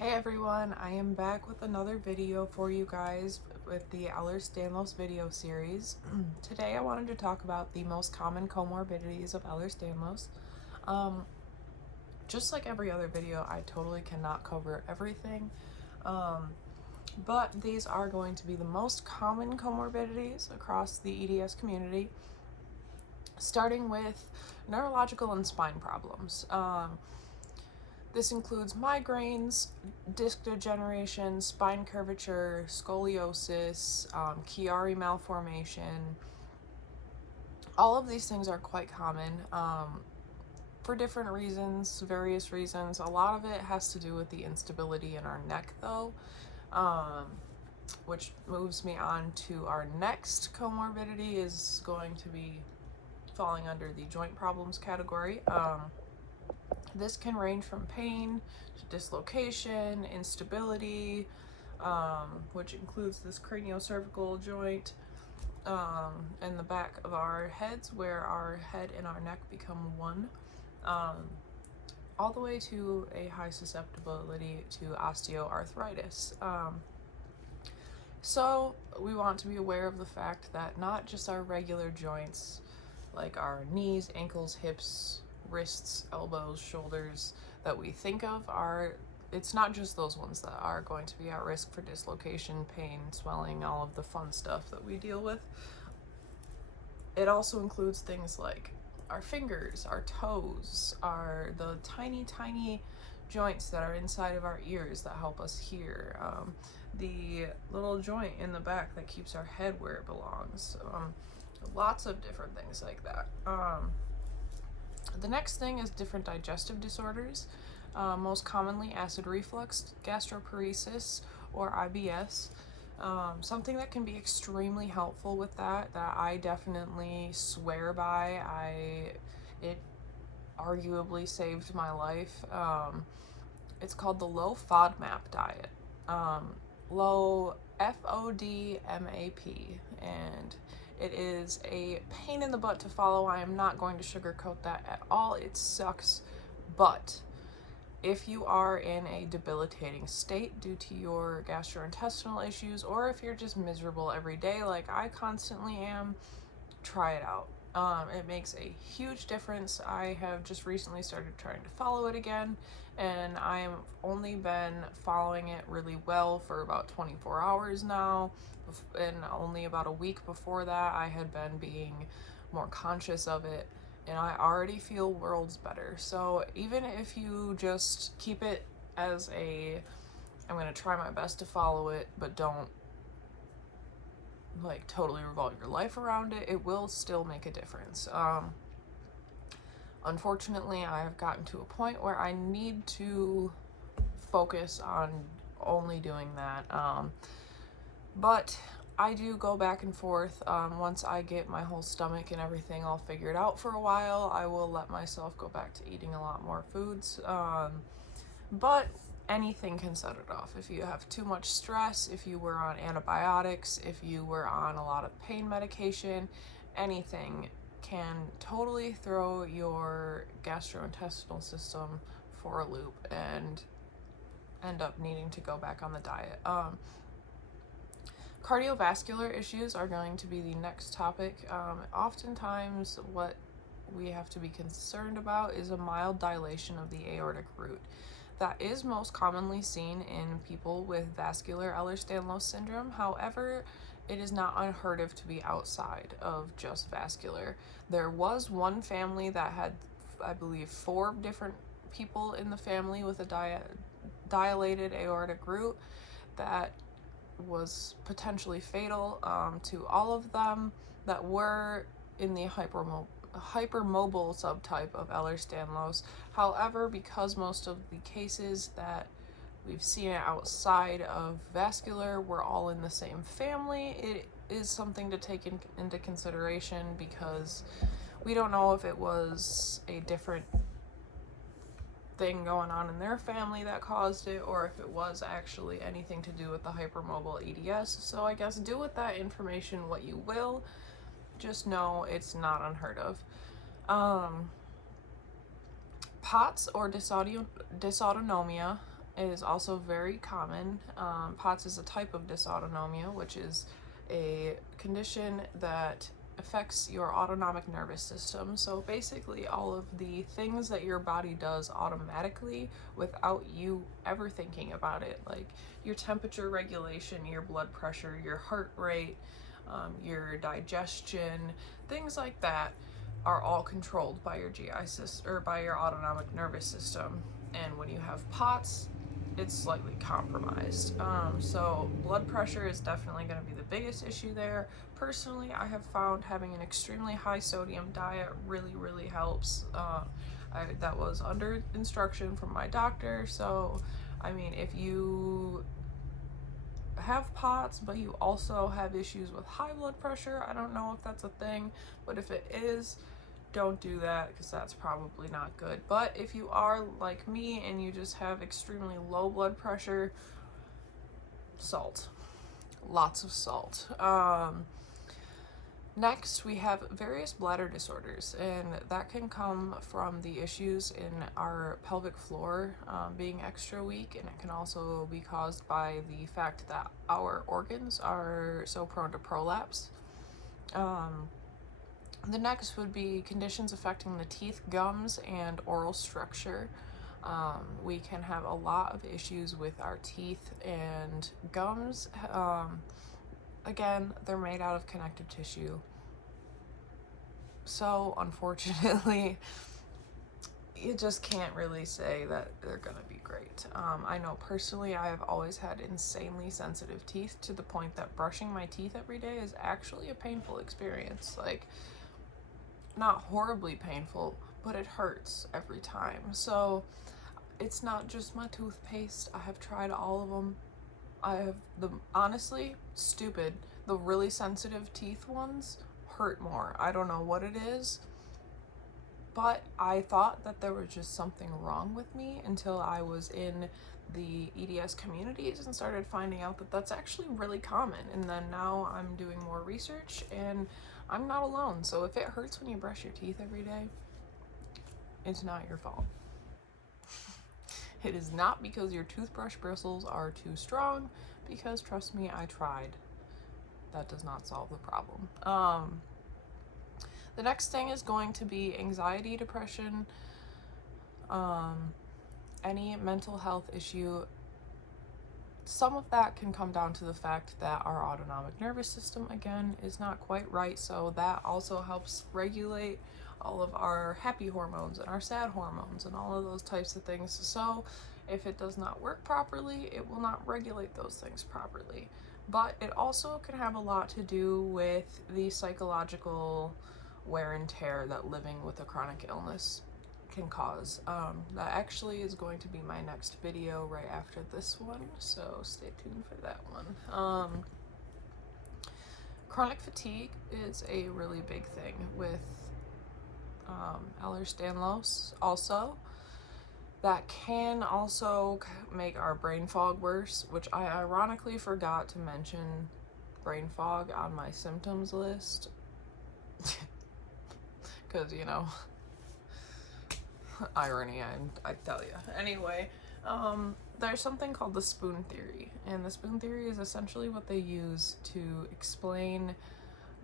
Hey everyone, I am back with another video for you guys with the Ehlers-Danlos video series. Today I wanted to talk about the most common comorbidities of Ehlers-Danlos. Just like every other video, I totally cannot cover everything, but these are going to be the most common comorbidities across the EDS community, starting with neurological and spine problems. This includes migraines, disc degeneration, spine curvature, scoliosis, Chiari malformation. All of these things are quite common for different reasons, various reasons. A lot of it has to do with the instability in our neck though, which moves me on to our next comorbidity is going to be falling under the joint problems category. This can range from pain to dislocation, instability, which includes this craniocervical joint in the back of our heads where our head and our neck become one, all the way to a high susceptibility to osteoarthritis. So we want to be aware of the fact that not just our regular joints like our knees, ankles, hips, wrists, elbows, shoulders that we think of it's not just those ones that are going to be at risk for dislocation, pain, swelling, all of the fun stuff that we deal with. It also includes things like our fingers, our toes, the tiny joints that are inside of our ears that help us hear, the little joint in the back that keeps our head where it belongs. Lots of different things like that. The next thing is different digestive disorders, most commonly acid reflux, gastroparesis, or IBS. Something that can be extremely helpful with that I definitely swear by, it arguably saved my life. It's called the low FODMAP diet. Low FODMAP, and it is a pain in the butt to follow. I am not going to sugarcoat that at all. It sucks. But if you are in a debilitating state due to your gastrointestinal issues, or if you're just miserable every day like I constantly am, try it out. It makes a huge difference. I have just recently started trying to follow it again, and I have only been following it really well for about 24 hours now, and only about a week before that I had been being more conscious of it, and I already feel worlds better. So even if you just keep it as I'm going to try my best to follow it, but don't like totally revolve your life around it, it will still make a difference. Unfortunately, I have gotten to a point where I need to focus on only doing that. But I do go back and forth. Once I get my whole stomach and everything all figured out for a while, I will let myself go back to eating a lot more foods. But anything can set it off. If you have too much stress, if you were on antibiotics, if you were on a lot of pain medication, anything can totally throw your gastrointestinal system for a loop and end up needing to go back on the diet. Cardiovascular issues are going to be the next topic. Oftentimes what we have to be concerned about is a mild dilation of the aortic root. That is most commonly seen in people with vascular Ehlers-Danlos syndrome. However, it is not unheard of to be outside of just vascular. There was one family that had, I believe, 4 different people in the family with a dilated aortic root that was potentially fatal to all of them that were in the hypermobile subtype of Ehlers-Danlos. However, because most of the cases that we've seen outside of vascular were all in the same family, it is something to take into consideration, because we don't know if it was a different thing going on in their family that caused it, or if it was actually anything to do with the hypermobile EDS. So I guess do with that information what you will. Just know it's not unheard of. POTS or dysautonomia is also very common. POTS is a type of dysautonomia, which is a condition that affects your autonomic nervous system. So basically all of the things that your body does automatically without you ever thinking about it, like your temperature regulation, your blood pressure, your heart rate, your digestion, things like that are all controlled by your GI system or by your autonomic nervous system. And when you have POTS, it's slightly compromised. So blood pressure is definitely going to be the biggest issue there. Personally, I have found having an extremely high sodium diet really helps. That was under instruction from my doctor. So, I mean, if you have POTS, but you also have issues with high blood pressure, I don't know if that's a thing, but if it is, don't do that because that's probably not good. But if you are like me and you just have extremely low blood pressure, salt, lots of salt. Next, we have various bladder disorders, and that can come from the issues in our pelvic floor being extra weak, and it can also be caused by the fact that our organs are so prone to prolapse. The next would be conditions affecting the teeth, gums, and oral structure. We can have a lot of issues with our teeth and gums. Again, they're made out of connective tissue. So, unfortunately, you just can't really say that they're gonna be great. I know personally I have always had insanely sensitive teeth to the point that brushing my teeth every day is actually a painful experience. Like, not horribly painful, but it hurts every time. So it's not just my toothpaste. I have tried all of them. I have honestly, stupid, the really sensitive teeth ones hurt more. I don't know what it is, but I thought that there was just something wrong with me until I was in the EDS communities and started finding out that that's actually really common. And then now I'm doing more research and I'm not alone. So if it hurts when you brush your teeth every day, it's not your fault. It is not because your toothbrush bristles are too strong, because trust me, I tried. That does not solve the problem. The next thing is going to be anxiety, depression, any mental health issue. Some of that can come down to the fact that our autonomic nervous system, again, is not quite right. So that also helps regulate all of our happy hormones and our sad hormones and all of those types of things. So if it does not work properly, it will not regulate those things properly. But it also can have a lot to do with the psychological wear and tear that living with a chronic illness can cause. That actually is going to be my next video right after this one, so stay tuned for that one. Chronic fatigue is a really big thing with Ehlers-Danlos also. That can also make our brain fog worse, which I ironically forgot to mention brain fog on my symptoms list. Because, you know, irony, I tell you. Anyway, there's something called the spoon theory, and the spoon theory is essentially what they use to explain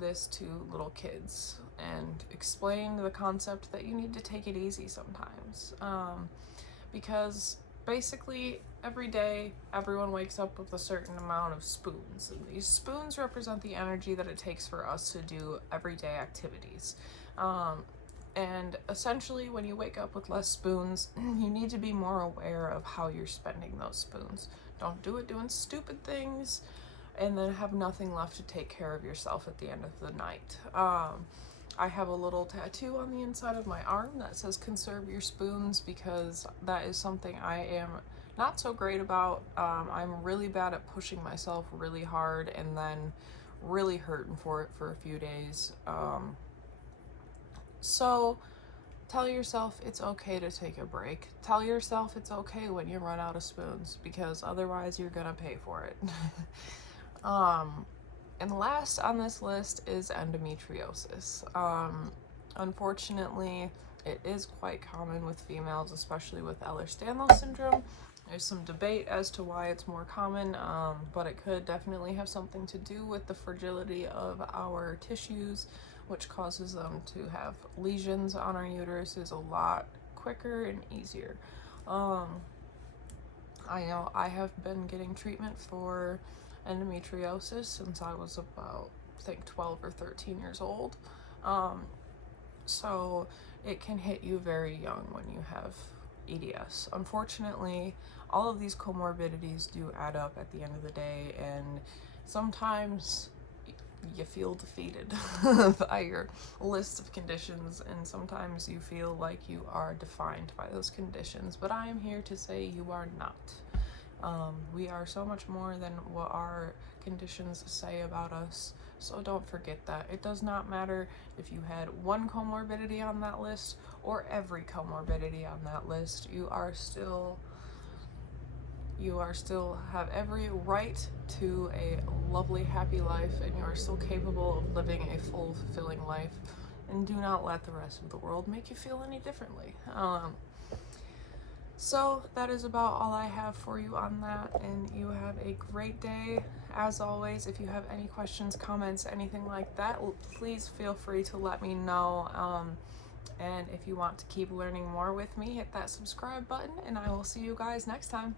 this to little kids and explain the concept that you need to take it easy sometimes. Because basically every day everyone wakes up with a certain amount of spoons, and these spoons represent the energy that it takes for us to do everyday activities. And essentially when you wake up with less spoons, you need to be more aware of how you're spending those spoons. Don't do it doing stupid things and then have nothing left to take care of yourself at the end of the night. I have a little tattoo on the inside of my arm that says conserve your spoons, because that is something I am not so great about. I'm really bad at pushing myself really hard and then really hurting for it for a few days. So tell yourself it's okay to take a break. Tell yourself it's okay when you run out of spoons, because otherwise you're gonna pay for it. And last on this list is endometriosis. Unfortunately, it is quite common with females, especially with Ehlers-Danlos syndrome. There's some debate as to why it's more common, but it could definitely have something to do with the fragility of our tissues, which causes them to have lesions on our uteruses a lot quicker and easier. I know I have been getting treatment for endometriosis since I was about, I think, 12 or 13 years old. So it can hit you very young when you have EDS. Unfortunately, all of these comorbidities do add up at the end of the day, and sometimes you feel defeated by your list of conditions, and sometimes you feel like you are defined by those conditions, but I am here to say you are not. We are so much more than what our conditions say about us, so don't forget that. It does not matter if you had one comorbidity on that list or every comorbidity on that list. You are still have every right to a lovely, happy life, and you are still capable of living a full, fulfilling life, and do not let the rest of the world make you feel any differently. So that is about all I have for you on that, and you have a great day. As always, if you have any questions, comments, anything like that, please feel free to let me know. And if you want to keep learning more with me, hit that subscribe button, and I will see you guys next time.